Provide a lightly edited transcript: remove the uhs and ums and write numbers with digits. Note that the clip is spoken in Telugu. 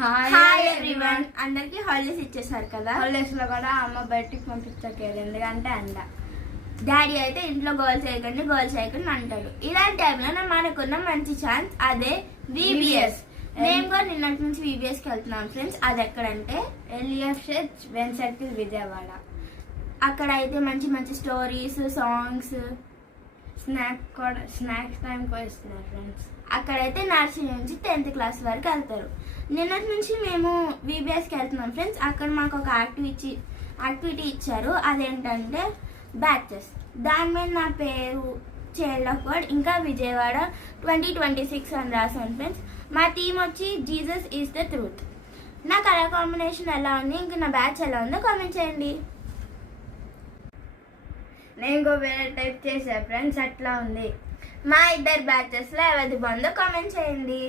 Hi everyone. అందరికి హాలిడేస్ ఇచ్చేసారు కదా. హాలిడేస్ లో కూడా అమ్మ బయటికి పంపించలేదు, ఎందుకంటే అండ. డాడీ అయితే ఇంట్లో గోల్ చేయకండి అంటాడు. ఇలాంటి టైంలో మనకున్న మంచి ఛాన్స్ అదే VBS. మేము కూడా నిన్నటి నుంచి VBS కి వెళ్తున్నాం ఫ్రెండ్స్. అది ఎక్కడంటే LFS వెన్ సర్కిల్ విజయవాడ. అక్కడ అయితే మంచి మంచి స్టోరీస్, సాంగ్స్, స్నాక్స్ టైం కూడా ఇస్తున్నారు ఫ్రెండ్స్. అక్కడైతే నర్సరీ నుంచి 10th క్లాస్ వరకు వెళ్తారు. నిన్నటి నుంచి మేము VBS కి వెళ్తున్నాం ఫ్రెండ్స్. అక్కడ మాకు ఒక యాక్టివిటీ ఇచ్చారు. అదేంటంటే బ్యాచెస్. దాని మీద నా పేరు చైల్డ్ ఆఫ్ వర్డ్ ఇంకా విజయవాడ 2026 అని రాసాను ఫ్రెండ్స్. మా టీం వచ్చి జీసస్ ఈజ్ ద ట్రూత్. నా కలర్ కాంబినేషన్ ఎలా ఉంది, ఇంకా నా బ్యాచ్ ఎలా ఉందో కామెంట్ చేయండి. నేను ఇంకో వేరే టైప్ చేసా ఫ్రెండ్స్, అట్లా ఉంది. మా ఇద్దరు బ్యాచెస్ లో ఎవరిది బాగుందో కామెంట్ చేయండి.